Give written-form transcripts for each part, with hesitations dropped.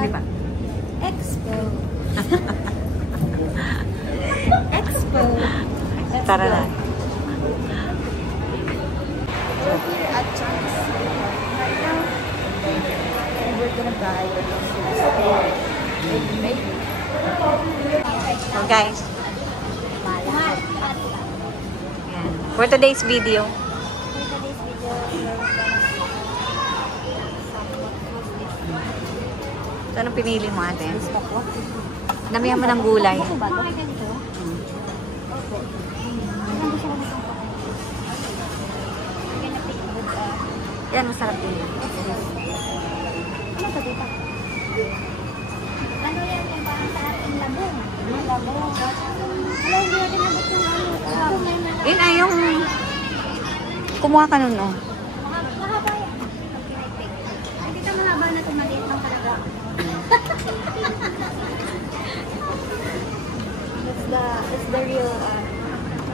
Di ba? Expo. Expo. Tara na. We're here at Chance. Right now, we're gonna buy maybe. So guys, for today's video, so anong pinili mo ate? Damihan mo ng gulay. Yan, masarap din. Ano ito, tita? Ano yan yung parang sa ating labong? Labong. Wala, hindi natin nabot yung ano. Yun ay yung... Kumuha ka nun, oh. Mahaba yan. Ay, dito mahaba na ito. Maliit lang talaga. That's the real,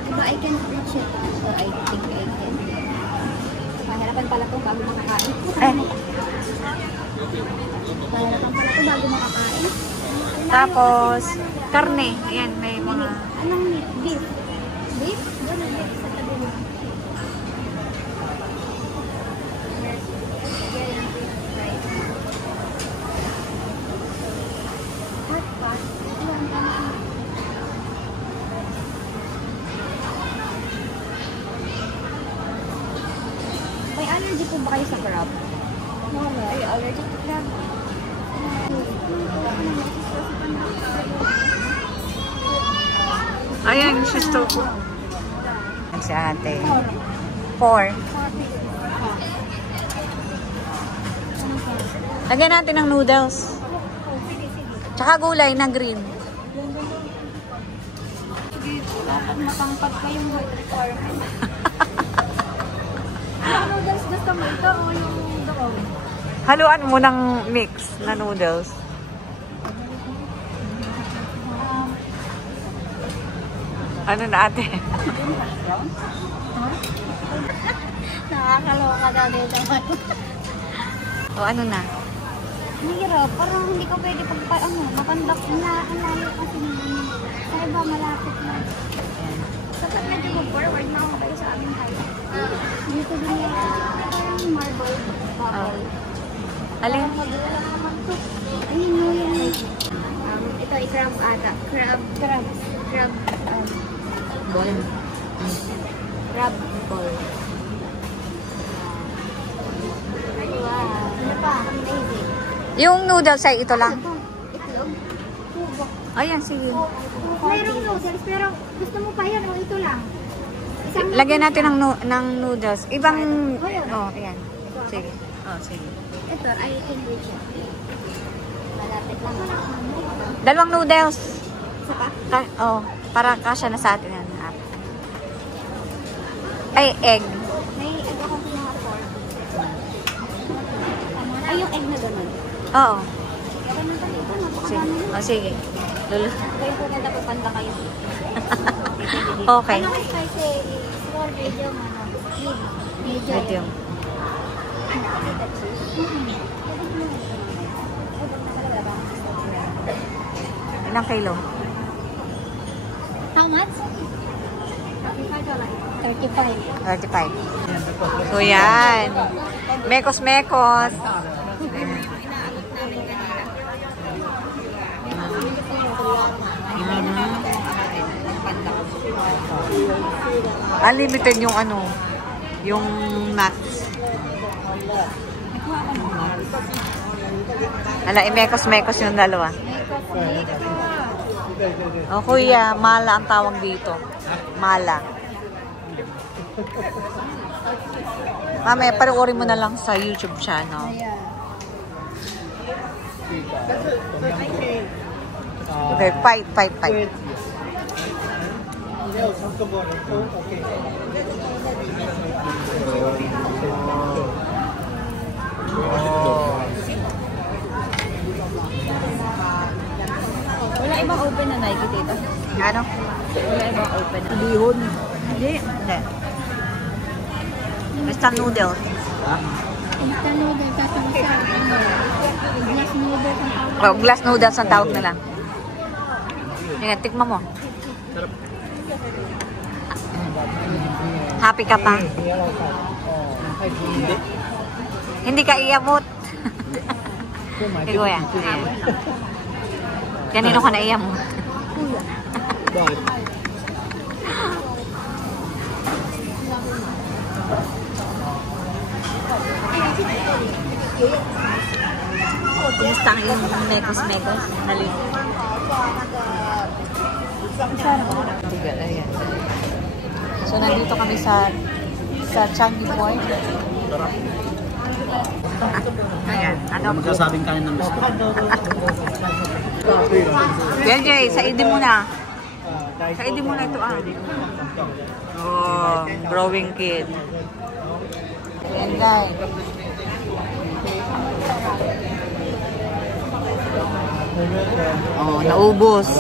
diba I can reach it. So I think I can. Mahirapan pala ito bago makakain. Mahirapan pala ito bago makakain. Tapos, karne. Ayan, may mga... Anong meat? Beef? Beef? Doon ang beef sa tabi mo. Hot pot? May allergy po ba kayo sa crab? Wala. Are you allergic to crab? Ayan, sister ko. Yan si ate. 4. Lagyan natin ng noodles. Tsaka gulay na green. Dapat matangkad pa yung height requirement. Ano noodles gusto mo? Ito o yung doon? Haluan mo ng mix na noodles. Ano na ate? Nakakaloka dati naman. O ano na? Mahirap. Parang hindi ko pwede makandak na ang layo kasi sa iba malapit na. Dapat medyo mag-forward na ako kayo sa aming kaya. Dito din yung parang marble bubble. Alin? Parang mag-uula naman ito. Ayun mo yan. Ito ay crab ata. Crab ball. Crab ball. Wow. Ano pa? Amazing. Yung noodles ay ito lang. Itlog. Ayan, sige. Mayroong noodles, pero gusto mo pa yan o ito lang? Lagyan natin ng noodles. Ibang... Oh, ayan. Sige. Oh, sige. Ito, I can reach it. Malapit lang. Dalawang noodles. Isa pa? Oh, para kasya na sa atin yan. Ay, egg. May egg akong kinuha 4. Ay, yung egg na gano'n. Oo. Gano'n pa dito, Sige. napakadami. Oh, sige. Lulu. Kayo po ganda po, panda kayo. Okay. Ano kayo kasi small, medium, medium. Medium. Ilang kilo? How much? 35. 35. So, yan. Mekos-mekos. Unlimited yung ano, yung nuts. Ala, mekos-mekos yung dalawa. O kuya, mala ang tawag dito. Mala. Mamaya, panoorin mo na lang sa YouTube channel. Okay, fight. Wala ibang open na Nike dito? Ano? Wala ibang open na. Bihon. Hindi. Basta noodles. Instant noodle, tatang sa glass noodle ang tawag. Oh, glass noodles ang tawag nila. Yan, tikman mo. Happy ka pa? Hindi ka iamot. Kuya. Ayan. Kanino ka naiamot? Bakit? Kumusta ang iyong mekos-mekos? Nalin. Ayan. So, nandito kami sa Changi Point. Ayan. Ano? Magkasabing kanin ng gusto. Jay, saidin mo na. Saidin mo na ito Oh, growing kid. Ayan, guys. Oh, naubos.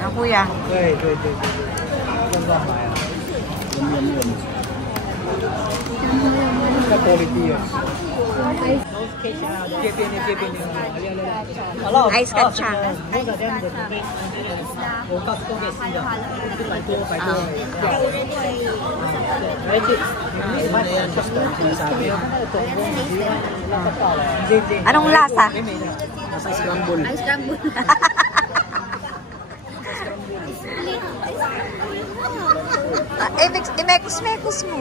Ang kuya. Ice kacang. Anong lasa? Nasa scramble. Ice scramble. Mekos-mekos mo.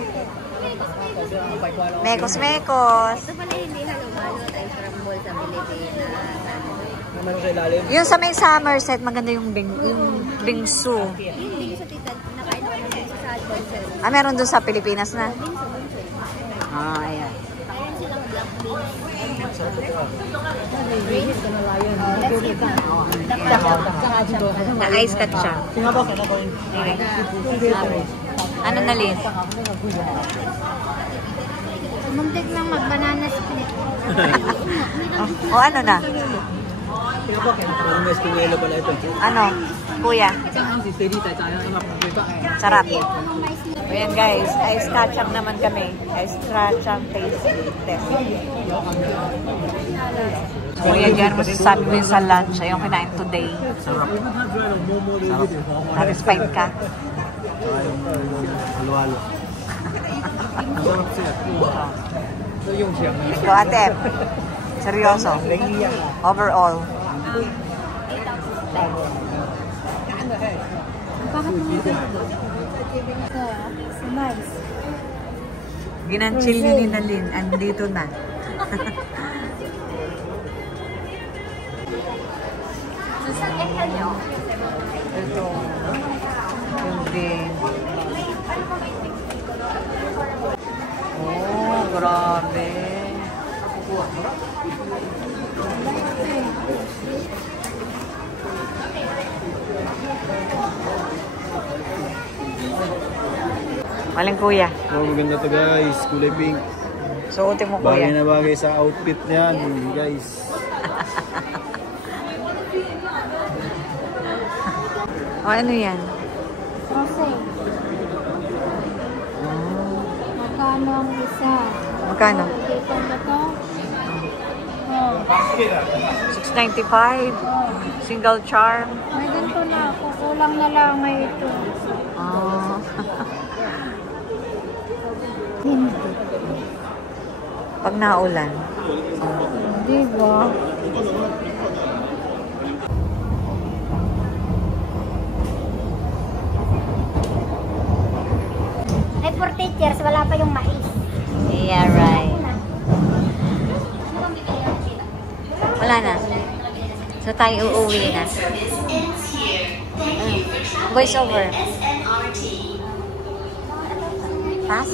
Mekos-mekos. Ito pala hindi halo-halo. Ice scramble sa Pilipinas. Yung sa may Somerset, maganda yung bingsu. Yung bingso tita, nakain ako ng bingso sa Alfonso. Meron doon sa Pilipinas na. Bingso. Ayan. Ayan silang black beans. Na ice kacang. Ano na Lin? Muntik lang mag-banana split. O ano na? Ano? Kuya? Sarap. Ayan guys, ice kacang naman kami. Ice kacang taste test. Kuya, dyan masasabi mo yung sa lunch ay yung kinain today. Sarap. Satisfied ka? Halo-halo. Masarap siya. Ikaw ate, seryoso. Overall. Bakit mo ito? Nice. Ginanchil ni Nalin, andito na. Ito. Hindi. Oh, grabe. Maling kuya. Oh, maganda to guys. Kulay pink. Suotin mo Bagay kuya. na bagay sa outfit niyan guys. O ano yan? Rosé. Magkano ang isa? Magkano? Dito na to? Oh. 695. Single charm. May ganito na ako. Kulang na lang ngayon ito. Oh. Hindi. Pag naulan. Diba? Ay, for teachers, wala pa yung mais. Yeah, right. Wala na. So tayo uuwi na. Voice over. Pass.